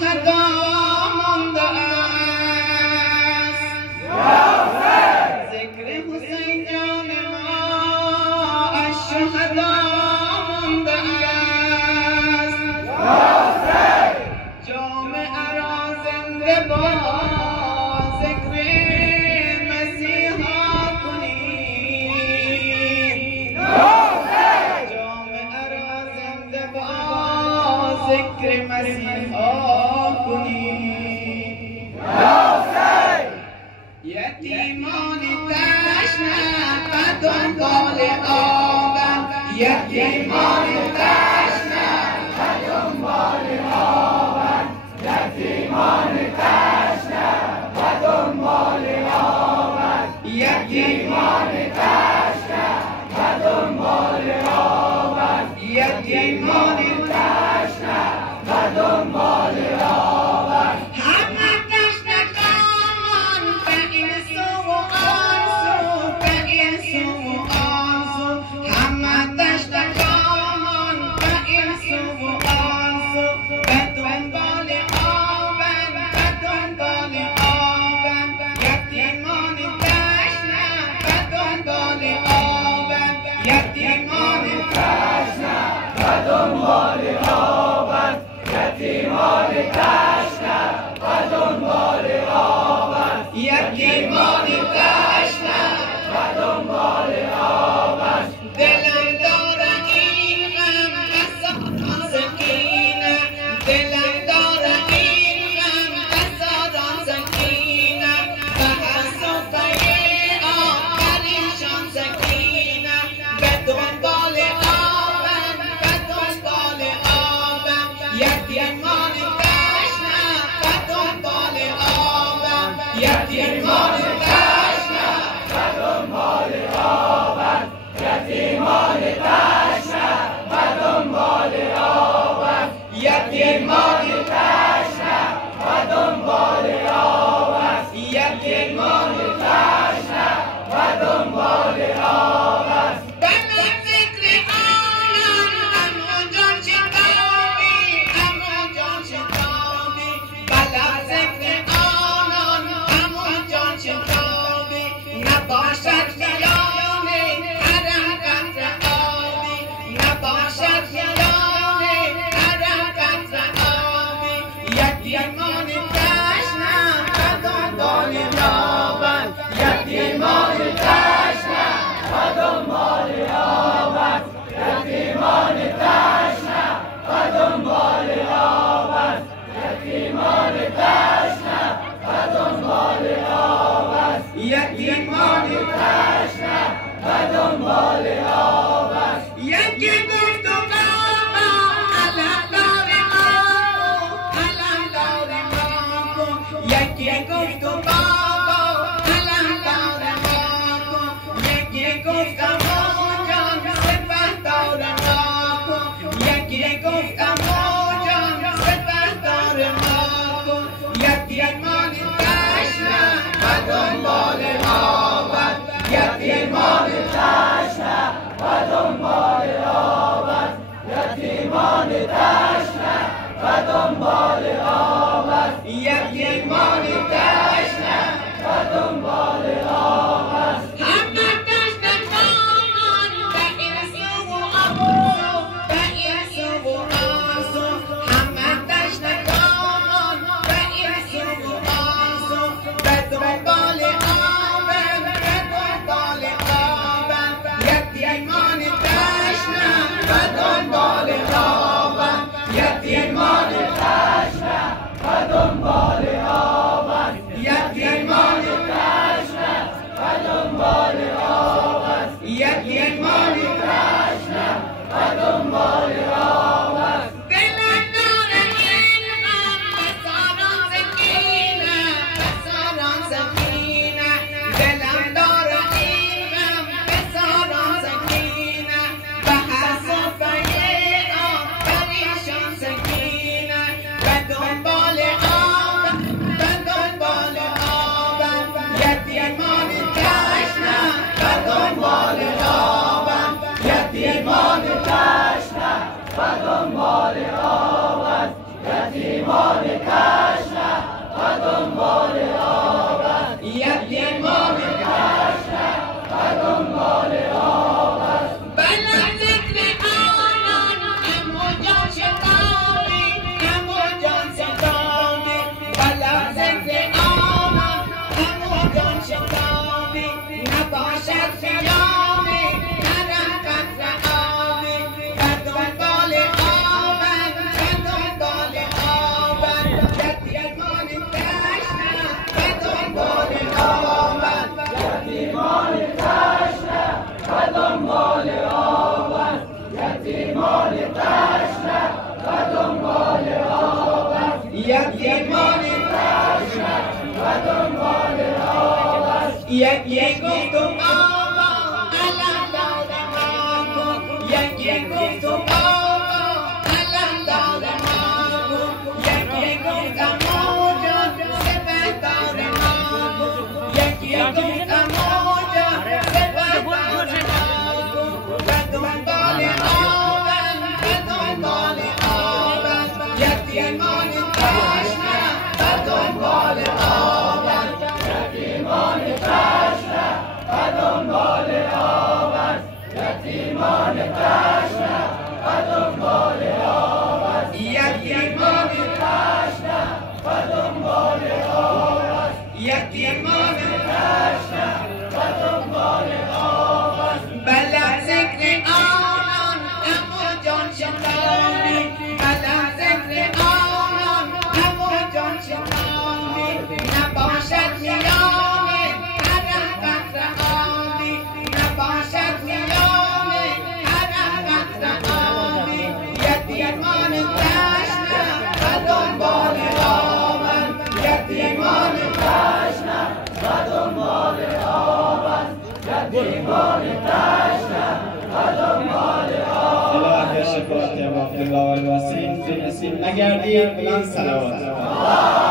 شهدا مانده است. ذکر حسین جان ما از شهدا مانده است. جامعه را زنده با ذکر مسیحا کنید. جامعه را زنده با ذکر مسیحا کنید. یتیمان تشنه به دنبال آبند. یتیمان تشنه به دنبال آبند. یتیمان تشنه به دنبال آبند. یتیمان تشنه به دنبال آبند. یتیمان تشنه به دنبال آبند. همه تشنه کامان به این سو و آن سو، به این سو و آن سو. همه تشنه کامان به این سو و آن سو، به دنبال آبند، به دنبال آبند. یتیمان تشنه به دنبال آبند. یتیمان تشنه به دنبال آبند. یتیمان تشنه به دنبال آبند. یتیمان تشنه به دنبال آبند. دلم داره این غم بساران سکینه. دلم داره این غم بساران سکینه. به هر صفحه آخریشان سکینه. به دنبال آبند، به دنبال آبند. یتیمان تشنه به دنبال آبند. یتیمان تشنه به دنبال آبند. یتیمان تشنه به دنبال آبند. یتیمان تشنه به دنبال آبند. یتیمان تشنه به دنبال آبند. بلد ذکر آنان اما جان شتابی، اما جان شتابی. بلد ذکر آنان اما جان شتابی. نباشد خیال حرم قطره آبی. نباشد خیال حرم قطره آبی. یتیمان تشنه به دنبال آبند. یتیمان تشنه به دنبال آبند. یتیمان تشنه به دنبال آبند. یتیمان تشنه به دنبال آبند. یتیمان تشنه به دنبال آبند. یکی گفت و بابا علم دار ما کن، علم دار ما کن. یکی گفت و بابا علم دار ما کن. یکی گفت اما جان سپهدار ما کن. یکی گفت اما جان سپهدار ما کن. یتیمان تشنه به دنبال آبند. یتیمان تشنه به دنبال آبند. یتیمان تشنه به دنبال آبند. یتیمان تشنه به دنبال آبند. همه تشنه کامان به این سو و آن سو، به این سو و آن سو. همه تشنه کامان به این سو و آن سو، به دنبال آبند، به دنبال آبند. یتیمان تشنه به دنبال آبند. یتیمان تشنه به دنبال آبند. یتیمان تشنه به دنبال آبند. یتیمان تشنه به دنبال آبند. دلم داره این غم بساران سکینه، بساران سکینه. دلم داره این غم بساران سکینه. به هر صفحه آخریشان سکینه. به دنبال آبند، به دنبال آبند. یتیمان تشنه به دنبال آبند. یتیمان تشنه به دنبال آبند. یتیمان تشنه و دنبال آبست، یتیمان تشنه و دنبال آبست. بله ذکر آنان اما جان شتابی، اما جان شتابی. بله ذکر آنان اما جان شتابی، نباشد خیامی هر قطر آبی. و دنبال آبند، و دنبال آبند، یتیمان تشنه و دنبال آبند، یتیمان تشنه و دنبال آبند، یتیمان تشنه و دنبال آبند، یتیمان تشنه و دنبال آبند. یکی گفتم آبا علم داد ماکو، یکی گفتم آبا علم داد ماکو، یکی گفتم موجا سپهدار ماکو، یکی گفتم موجا سپهدار ماکو. و دنبال آبند، و دنبال آبند، یتیمان تشنه و دنبال آبند، یتیمان تشنه و دنبال آبند، یتیمان تشنه و دنبال آبند، یتیمان تشنه و دنبال آبند، یتیمان تشنه و دنبال آبند. بله ذکر آنان اما جان شتابی، بله ذکر آنان اما جان شتابی. نباشد میان هر قطره آبی، نباشد میان هر قطره آبی. یتیمان تشنه و دنبال آبند، یتیمان تشنه و دنبال آبند، یتیمان تشنه و دنبال آبند. الهی شفاعت وقت الله الوسیم نگردید بلند صلوات.